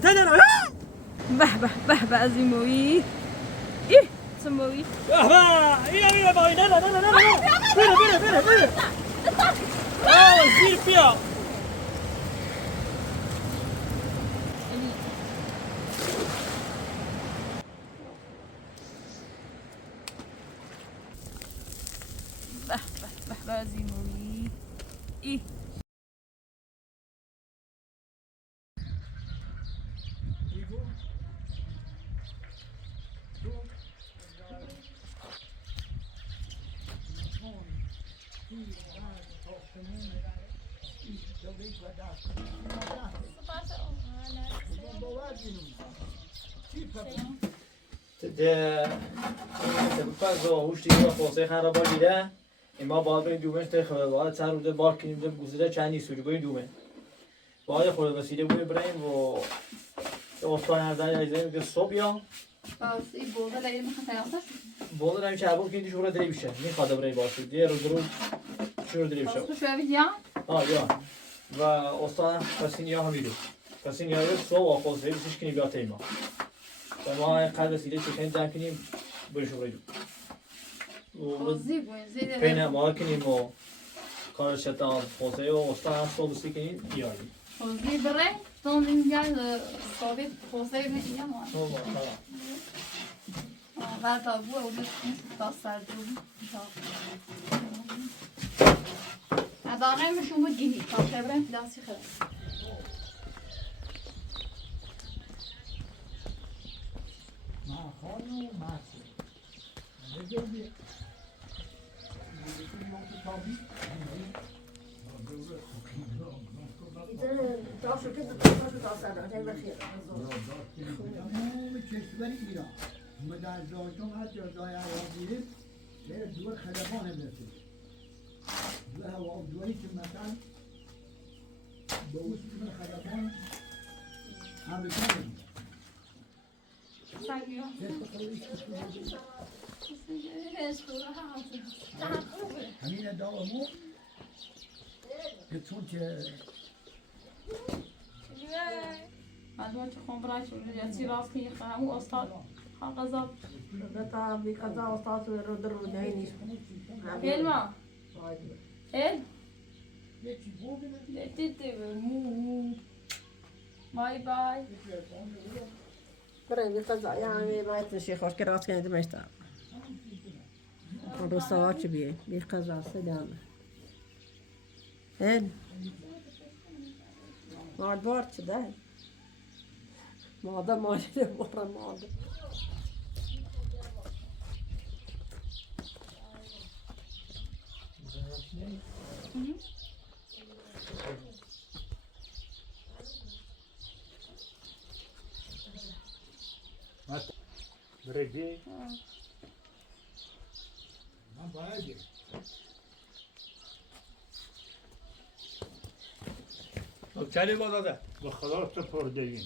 به به به به از این مویی ای سمویی به به بیا بای نه نه نه نه بره زیر بیا به به به از این مویی ای ده فرض هوش دیگه خاصه خراب دیده اما باید بریم دومش تخمه باید چند روزه بار کنیم ده گذشته چند نیست بریم دومه باید خود وسیله بریم و استان ارزانی ایزایی که صبح یا این بوده لیل میخواد تیاسش بوده نمی چه عبور کنید شورا دری بشه میخواد برای باشه دیگه روز شروع دری بشه شو یا یا و استان کسینیا هم میرو کسینیا رو صبح آخوزه بسیش کنیم یا تیما و ما اینقدر وسیله چکنیم جمع کنیم برش رو خوزی بوین زیده پینه ما کنیم و کار شتان خوزه و استان هم صبح بسی کنیم بیاریم خوزی بره تون اینجا صابت خوزی بگیم و تا بو اولش تا سردون اداغه مشومو گیری تا خبرم پلاسی خبر ما خانو ماسی نگه تمام کشور ایران مدرزاتون هر جا جای هوا گیریم میره دور خلبان برسید دور هوا دوری که مثلا به اون سیستم خلبان امریکا نمید همین ادامو که چون که مدوان چه خون برای شو جاتی راست کی خامو استاد قضا تا بی قضا استاد رو درو جای نیست هلما هل دیدی مو باي باي برای بی قضا یعنی باید نشی خوش که راست کنید میشتم رو سواد بیه بی قضا سلام هل مادوار چه ده ماده ماده برا ماده برگی من باید چلی با داده با خدا تو پردگین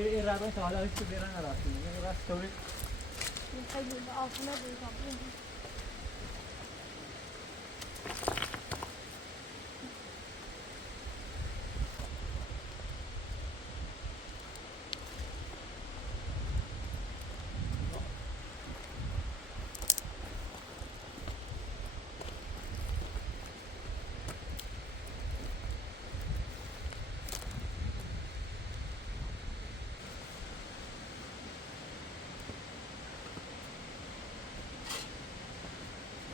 این رابطه تا حالا هیچ بیرون نرفتیم. این راست توی خیلی آسونه بیرون.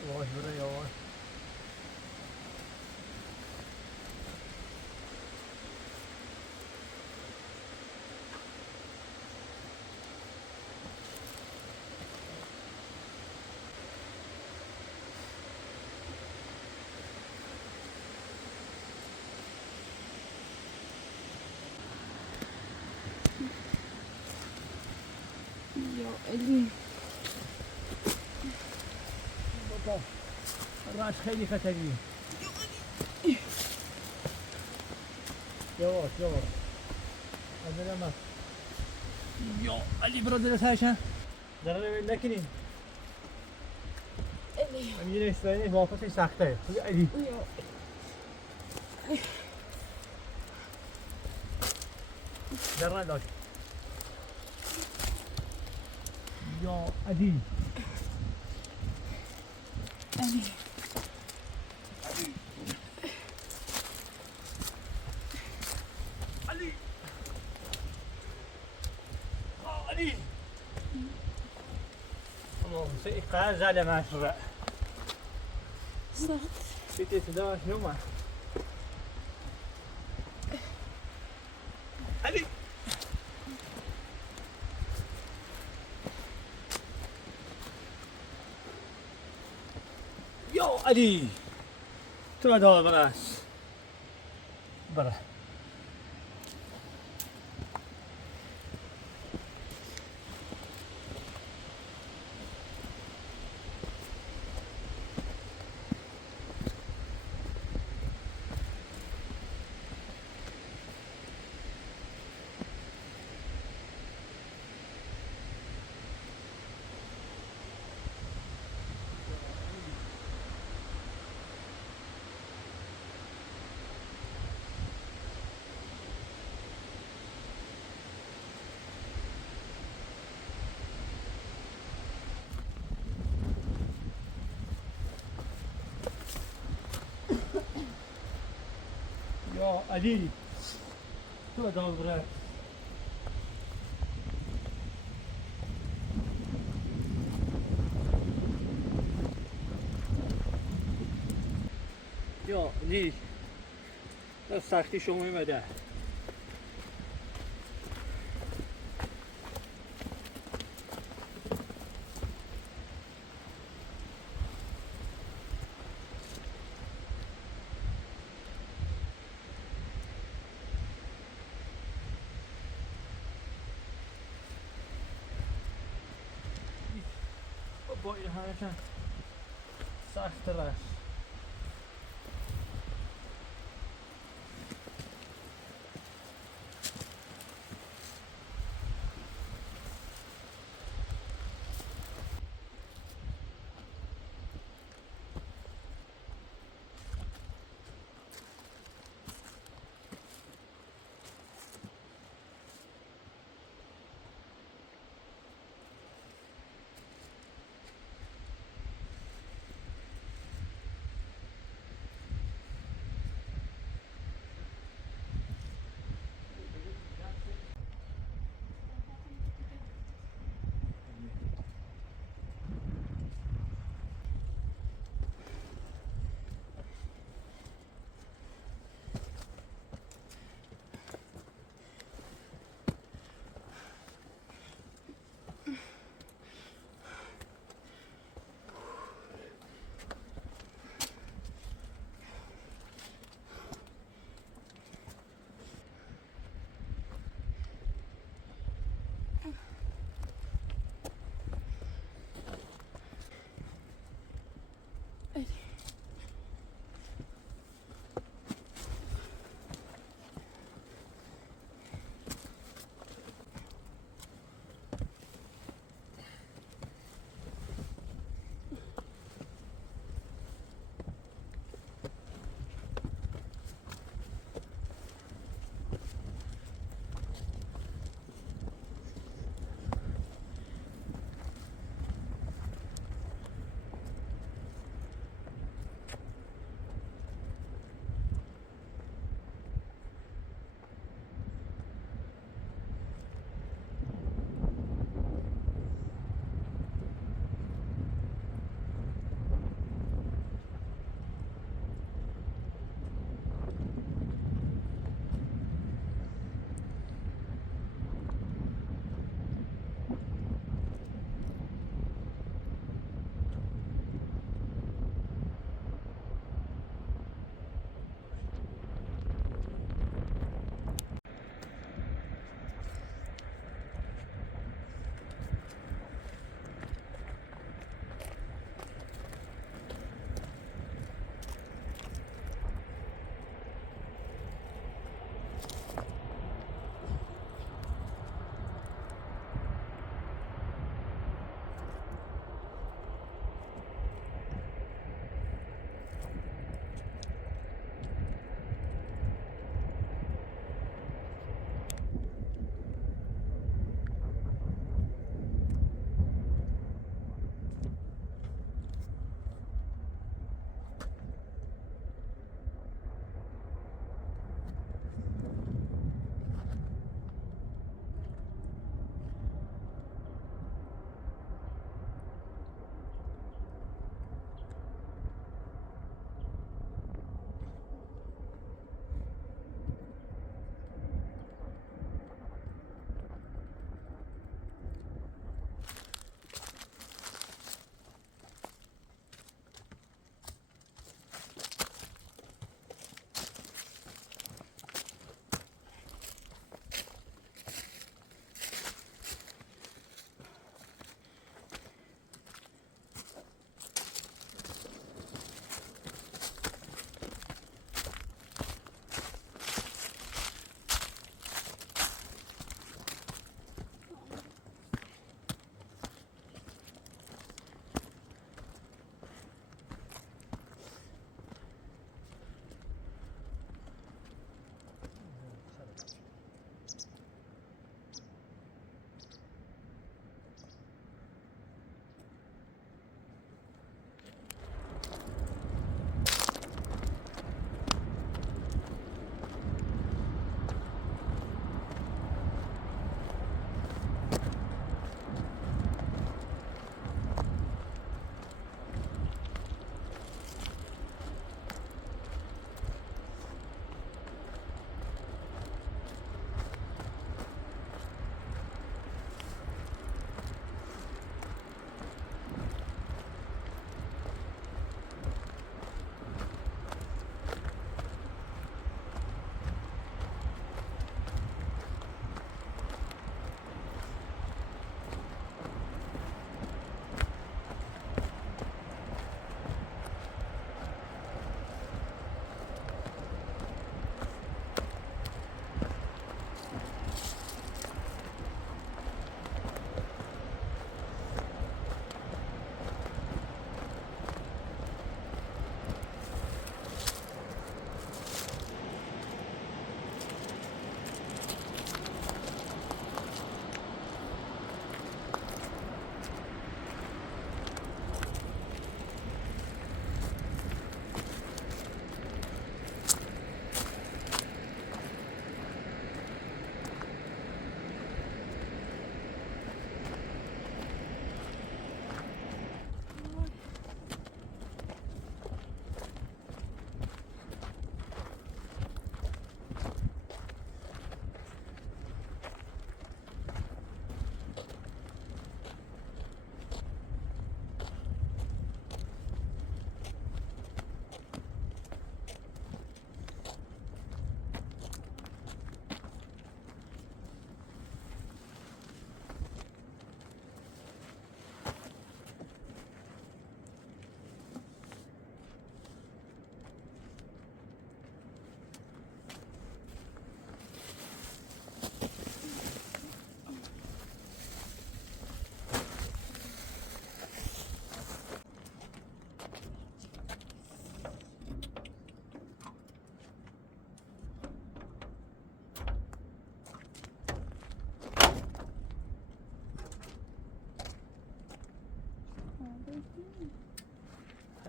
yavaş buraya yavaş. یا علی راش خیلی خطریه. yavaş yavaş. Acele etme. Ya Ali burada taşa. Zarar نکنین. من یه استایل واقعا سخته. علی. ذره داشت. یا علی. علی علی. علی. الله سيقال زال ما شرع. سخت بيتي تداوش نومه. علي. يو علي. ترى دور براس. برا. يا علي تو دور براس. یا علی در سختی شما میمده. با این همه سخت راست.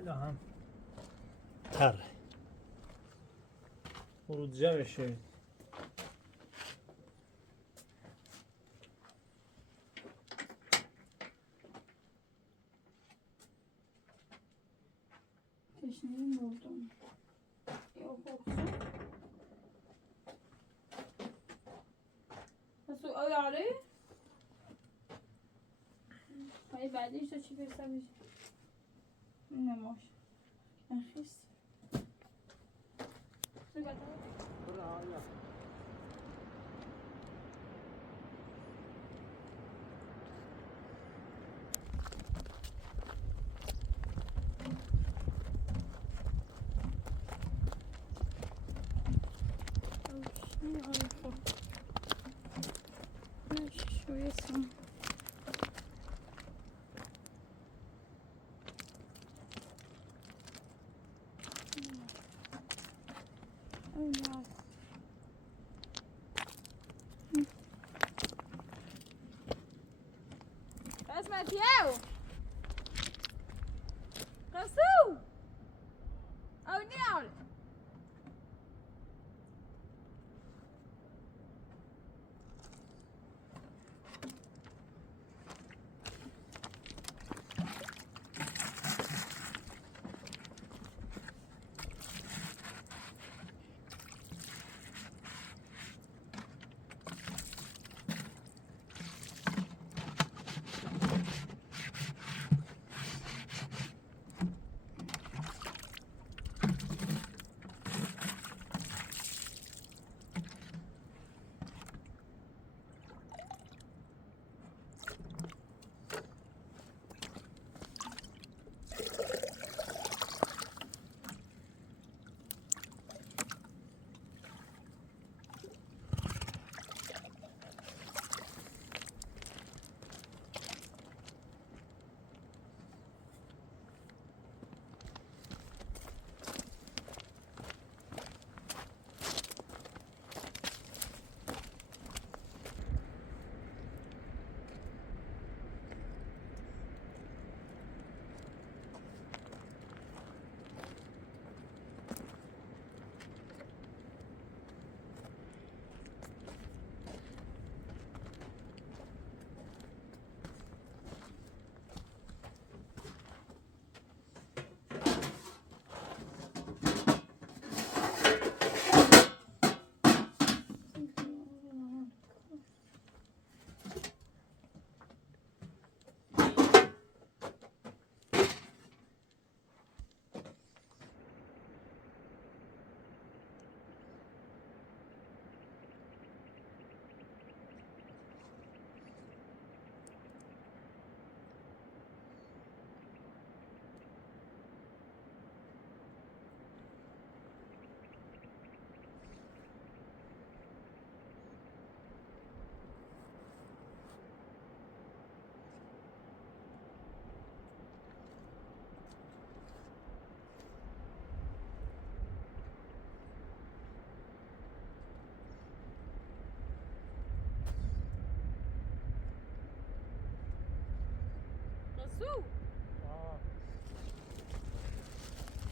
حالا هم تر ورود جمعشه تشنه مردم یا بخصو بسو آره های بعدیش تو چی برسه نماش نخیست شوية سم اسمع تياو قصو او نيال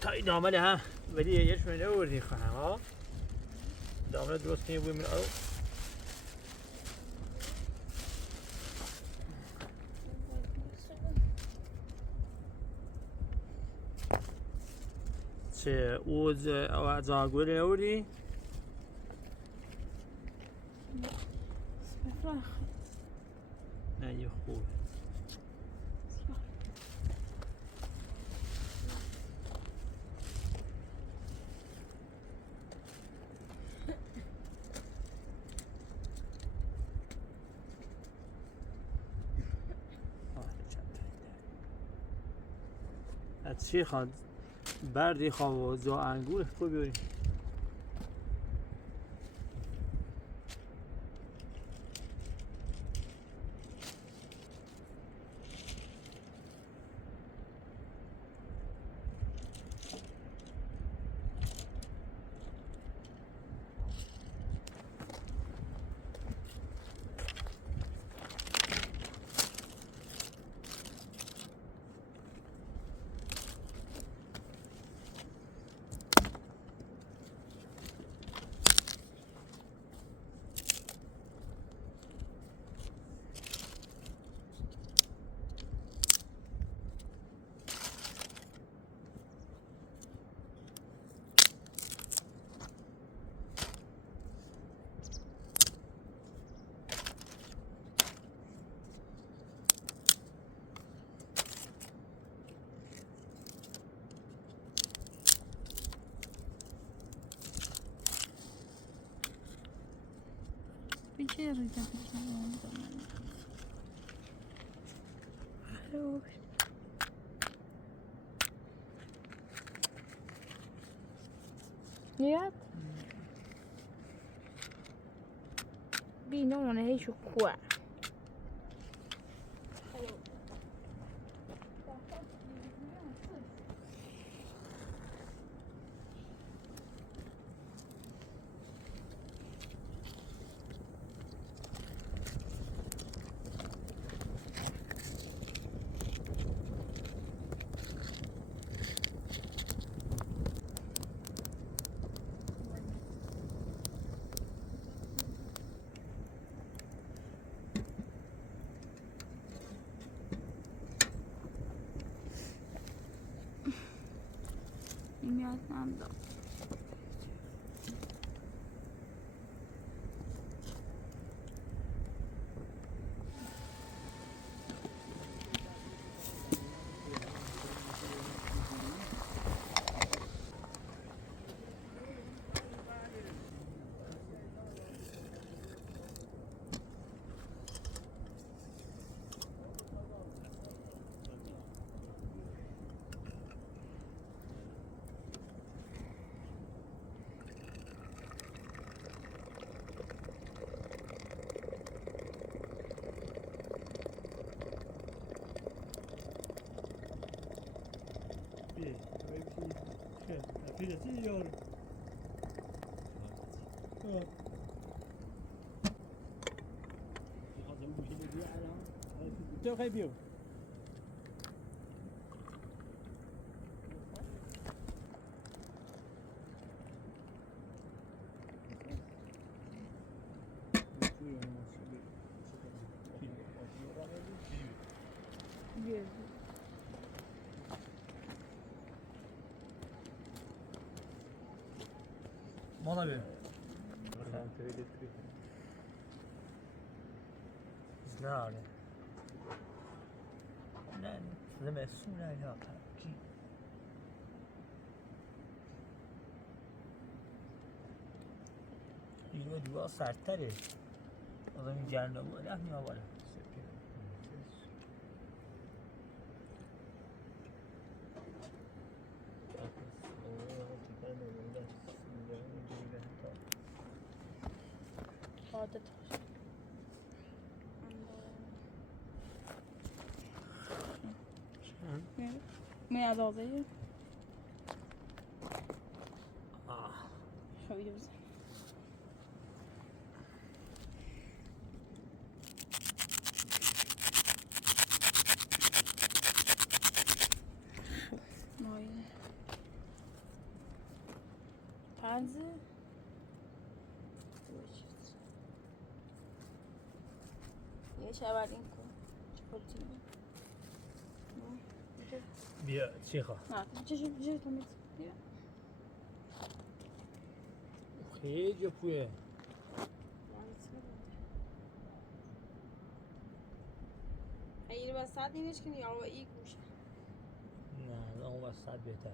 تا این دامنه ها ولی یه شمونه وردی خواهم ها دامنه درست کنی بوی من او چه اوز او زاگوری نوردی نه یه خوب از چی خواد بردی خواه و زا انگور خوب بیاریم چه ریزه نیاد بینونه هیچو کوه میاد نمیدونم ما نبیم نه زمستون نه پنجی اینو دیگه سردتره آدم این گرنه بود نه میاباره عادت میاد آزه خویده بزن مایه پنزه یه شبر این کن چه بیا چی خواه چه تمیز خیلی پویه خیلی وسط نیست که یا ای گوشه نه اون وسط بهتر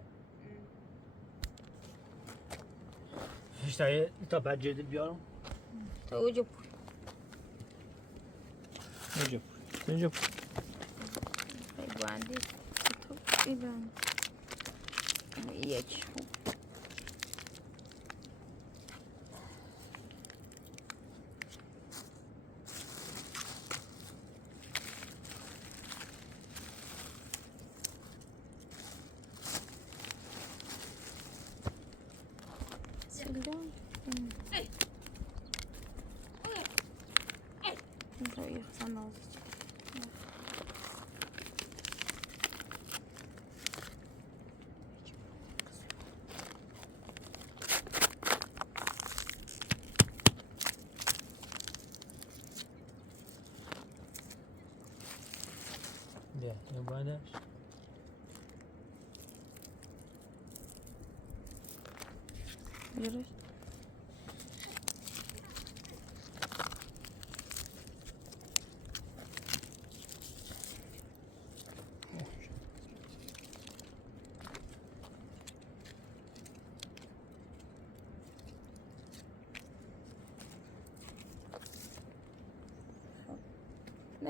هیچ تا بعد جدید بیارم تا اوجا پول اینجا پوی خیلی باندی تو ایدن یک بیا این بعدش بیارش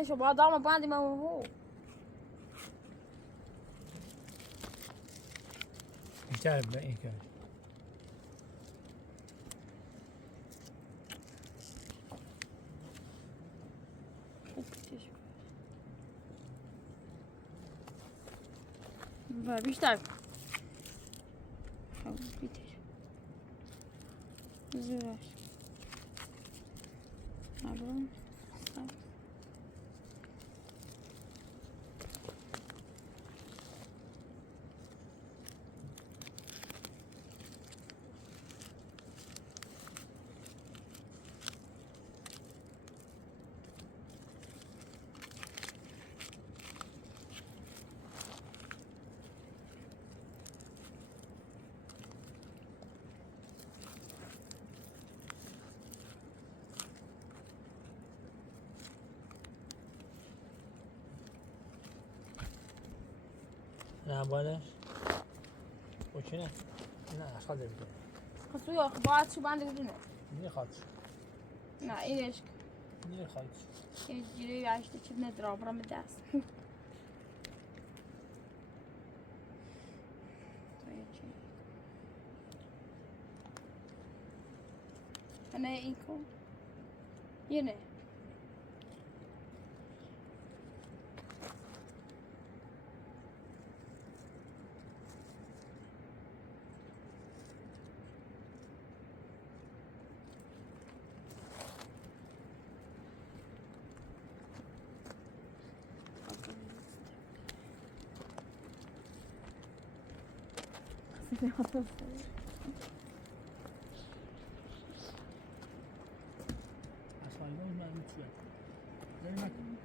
ليش بعد ما بعد ما هو تعرف بقى ايه كان بیشتر زیرش الان نه بالش وچی نه نه خاطر بده خصوصی اخبارات شو بعد بدونه نی خاطر نه ایش نی خاطر ایش جلوی عشته چه ندرا برام دست أنا إيكو ينه اصلا اینا من چیه نمی‌کنم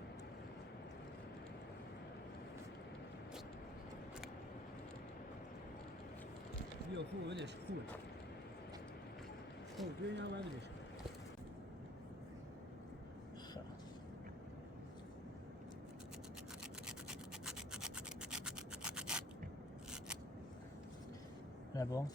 بیا خوبه بدش خوبه خوب بیا اینا بدش نبا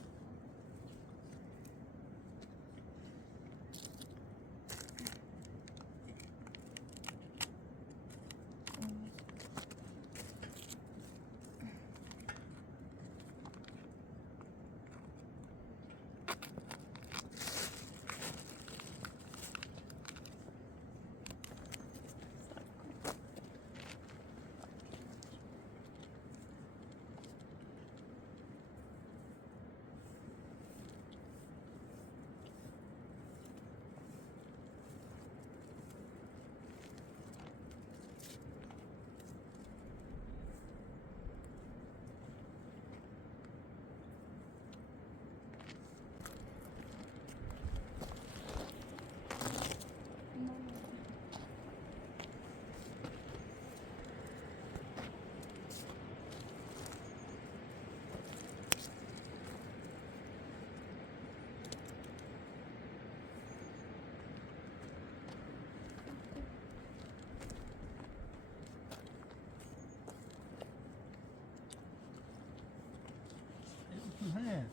هه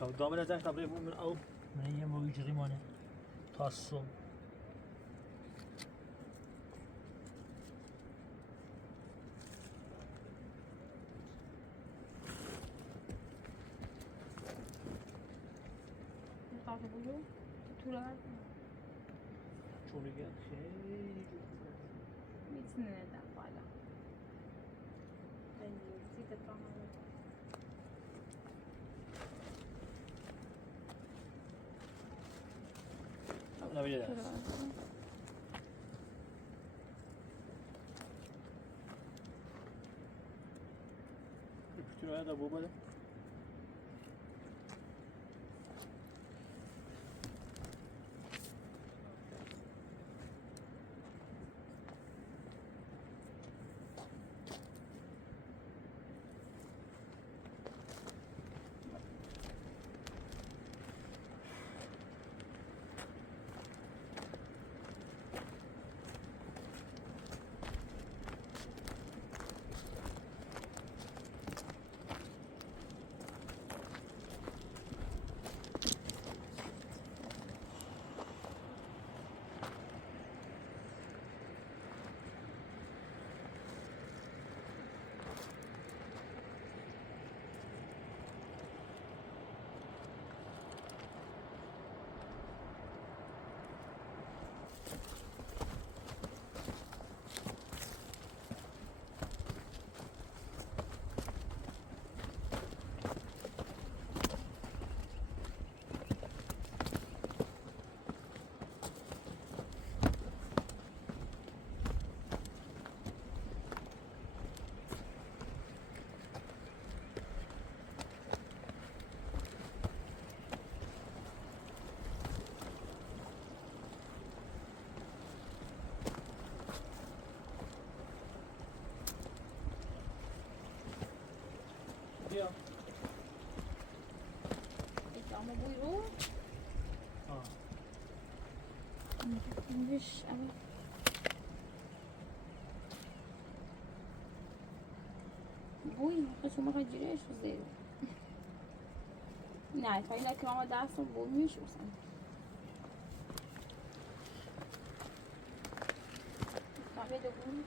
خب دامن ازن قبل من او من یه موی جری مانه تا صبح چون دیگه خیلی میتونه ندم بالا نبیده دست پشتی رو بو بده بوی خشم ما جیرش زیر نه تا اینا که ما دستم بو میشه مثلا کافه دو بوی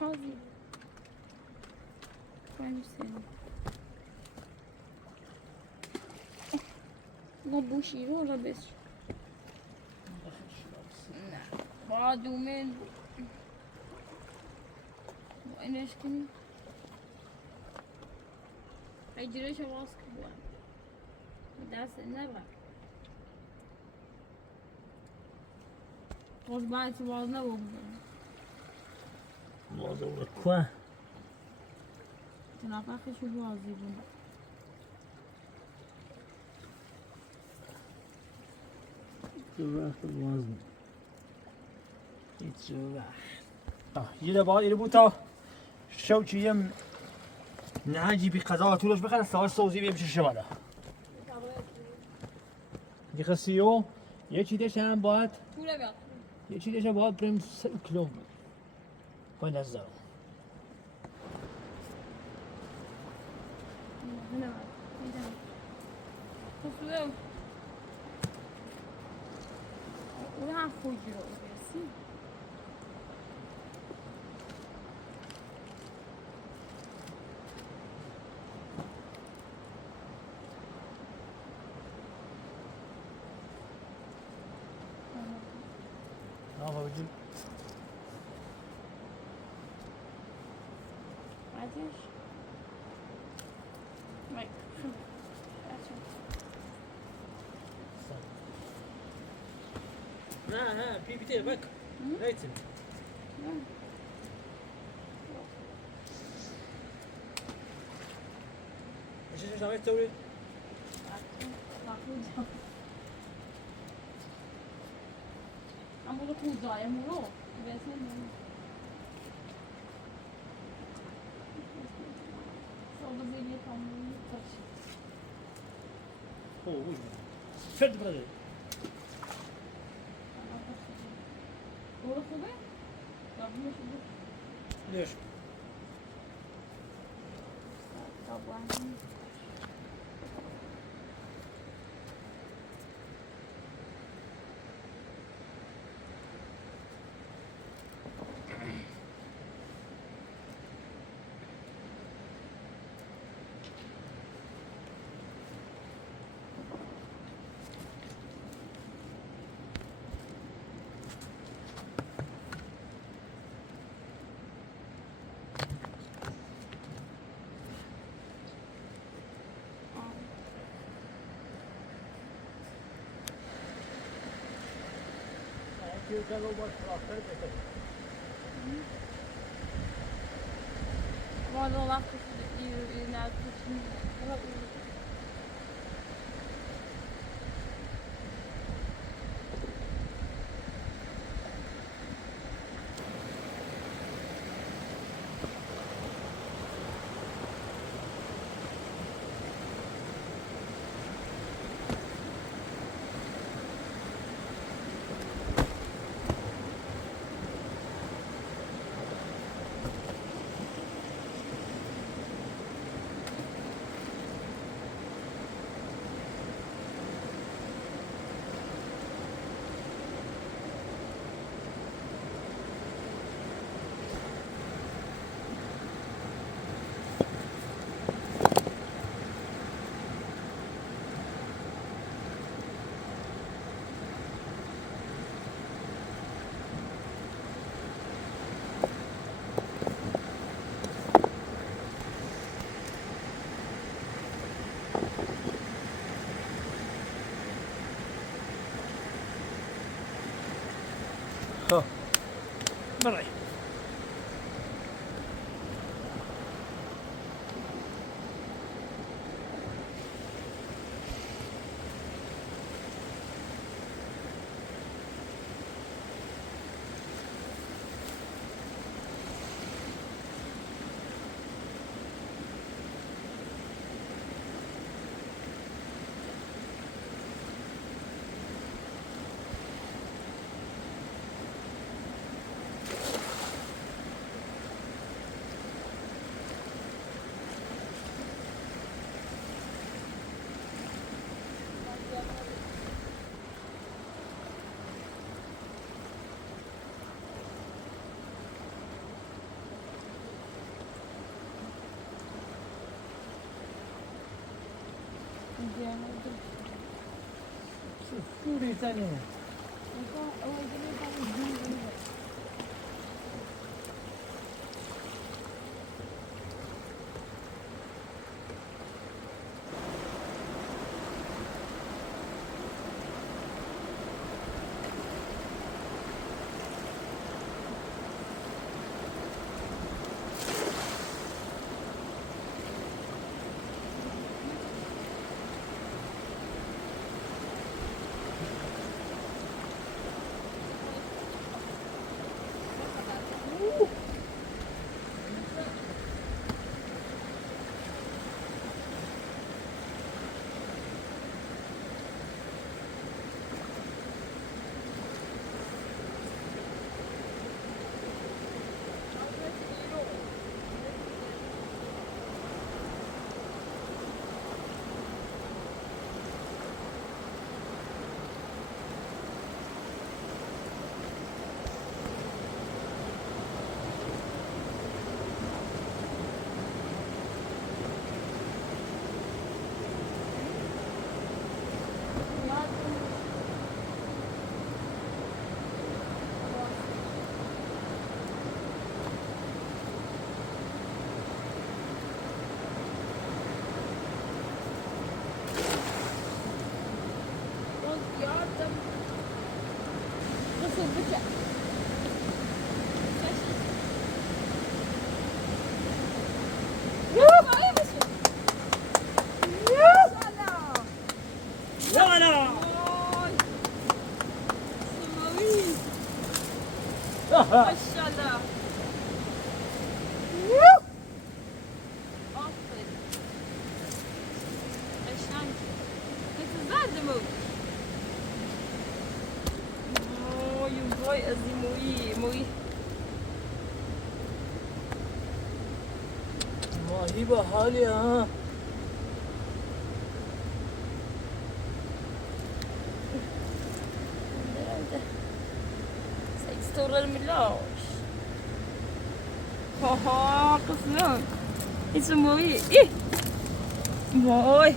How's ما بوشی رو را بس نه با دومن با اینش کنی ایجرش واس کبوه دست نبر خوش باید تو باز نبود موضوع کوه تناقض شو بازی بود وقت وزن هیچ وقت یه با ایره بوتا شو چیم نهجی بی قضا طولش بخره ساعت سوزی بیمشه شمالا یه خسیو یه چی داشت هم باید طوله بیاد یه چی داشت باید بریم 3 کیلومتر باید نزدارم هنا هنا خسوه وراح خوجرو بس بجيب عادش مايك شو ها بي تي بك ريتن ايش ناوي تسوي؟ عم بقول كوزا يا مولو بس صوب زي كم تش اوه شد برادر ولا خوبه لا مش ليش؟ طبعا كانوا مشروع والله وقت ينادون مرعي سوری تنه Maşallah. Aferin. Qashqang. Qizardi mu? Voy azim موی ماهی با حالی ها سيستور الملاش ها قفلان اسمه ايه موي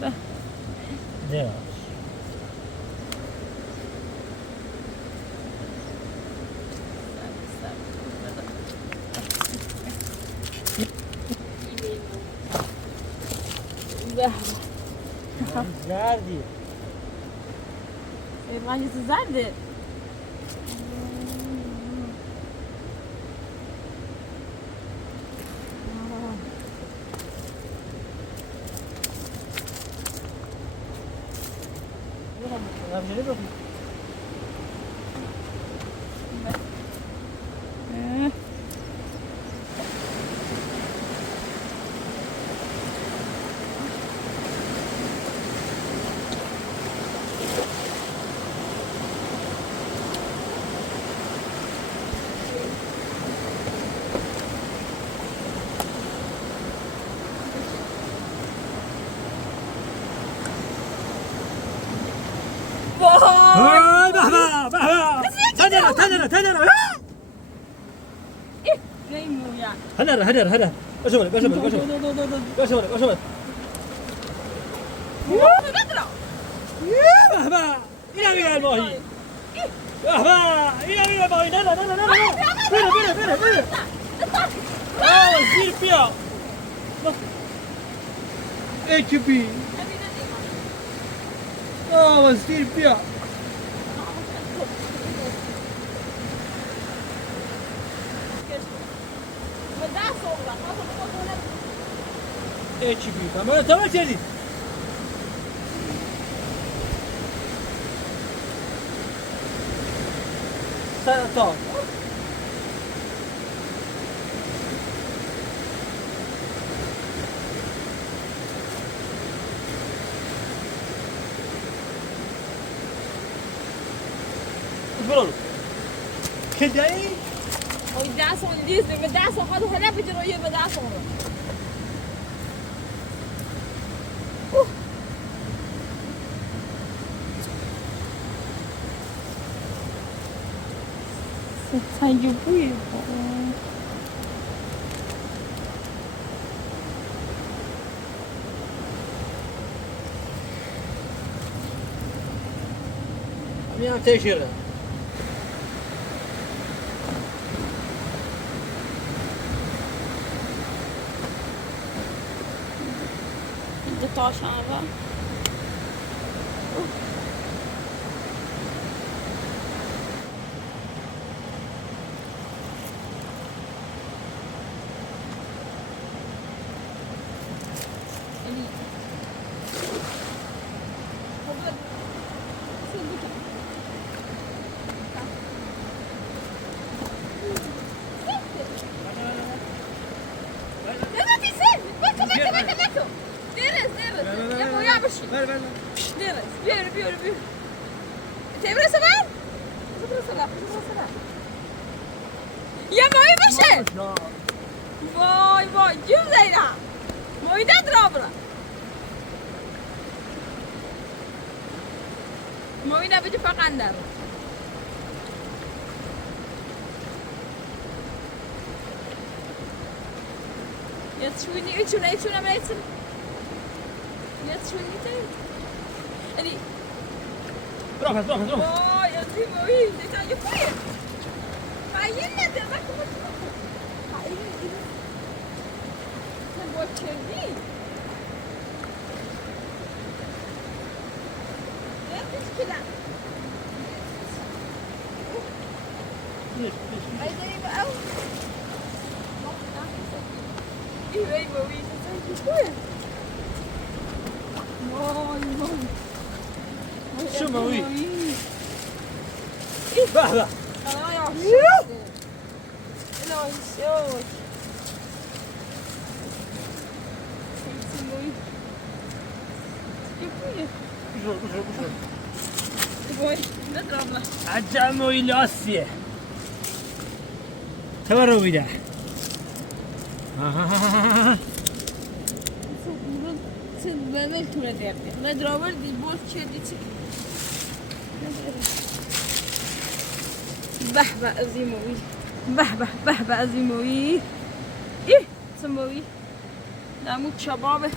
ده زردی Hangisi zerdi? همشنی بخون وای تنر نیمویا هدر بشمال بابا اینا میگه الماهی بابا اینا میگه الماهی نه بره زیر بیا اکبی زیر بیا اکبی من تمام کردی سرطان برو کدایی وای دستم لیز به دستم خود هلا بجرویه به دستم سنگی بوی میام تشیره دو تاش هذا يا ماي باشه وای وای جون زینا ماي ده درابره ماي نه بده فقندر Jetzt schon nicht, schon am letzten. Jetzt schon nicht. Eli. برافو برافو Oh, jetzt sind wir hier. Das ist ja cool. Hayır ne demek bu? Hayır. Sen bu çeviri. Ne pişkiler? Ay dayı bu av. İyi bey bu iyi. Sen cool. Vay vay. شو موي؟ بهبه انا يا شو لا شو عجل موي لاسيه تبرو بيده Ben tune derdi. Ne draver di bol çedi çık. Bahba azimovi. Bahba azimovi. İh samovi. Namut şababe.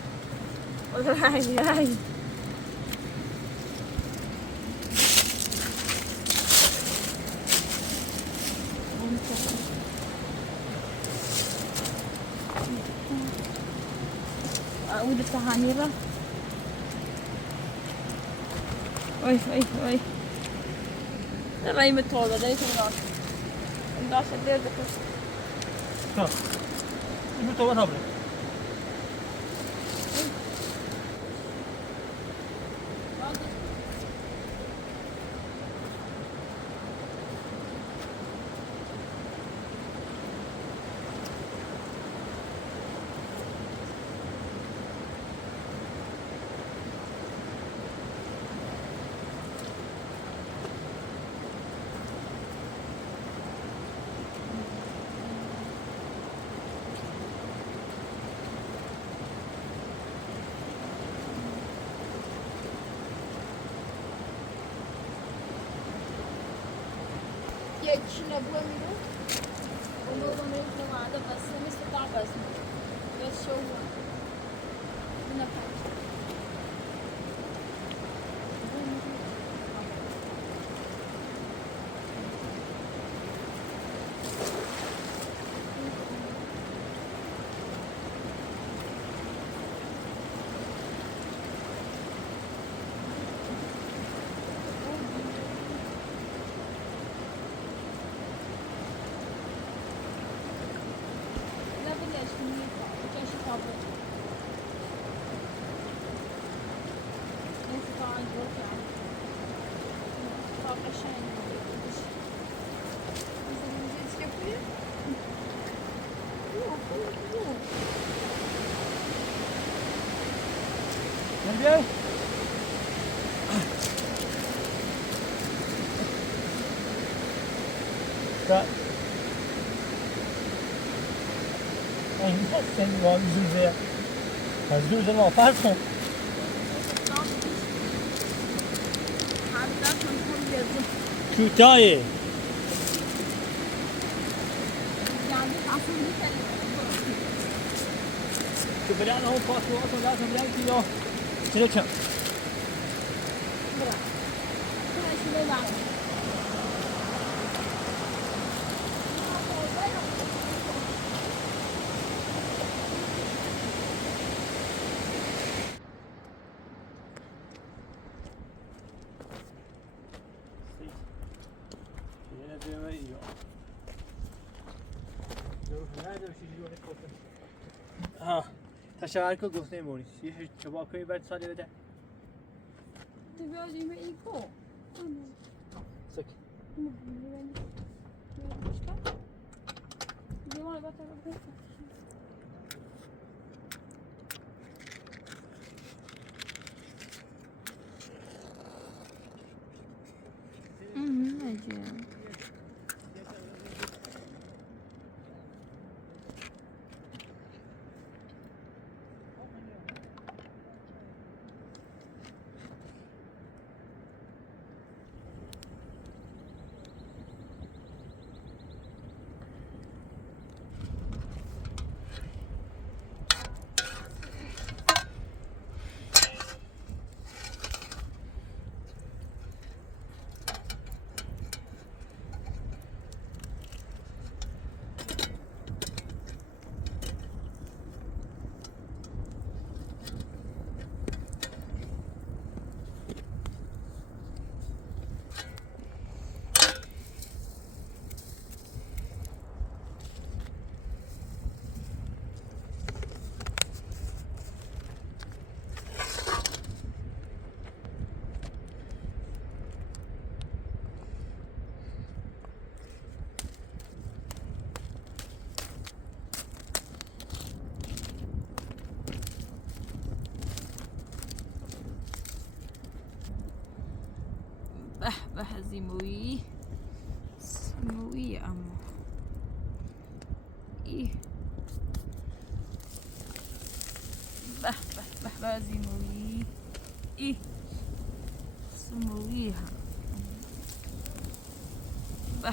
Ay. أعود التهانيرة أي الرأي متوضع ده يتمنى انداش الدير ده ها المتوى نبرة يكشنا بوميرو ونور من هذا بس مستطاع بس شو نفهم Nerede? Da. Ay ne sen var yüzümüze ya. Hazır üzerine yaparsın. Kütahya. كبلان هو باسبورت لازم يلاقي له تلكم تشکر گفته موری یه چبا کنی بعد سالی بده تبي ما يكو سک به زیمویی سمویی اما ای به زیمویی ای سمویی هم به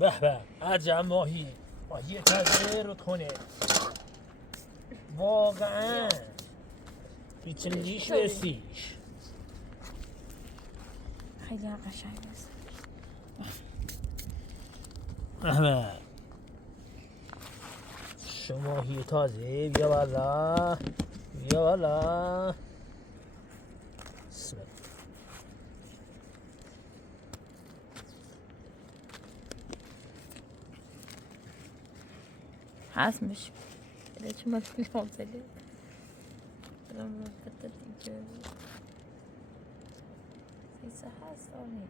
به به عجب ماهی تازه رودخونه واقعا هیچ لیش رسیش خیلی قشنگ است احمد ماهی تازه بیا بالا بیا بالا هست مش ليش ما تلوم سليم لما فتت الجو سيسا حاسوني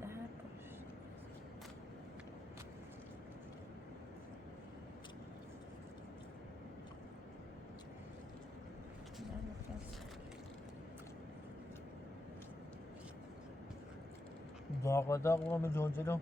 ده داغ داغ و من جونجلو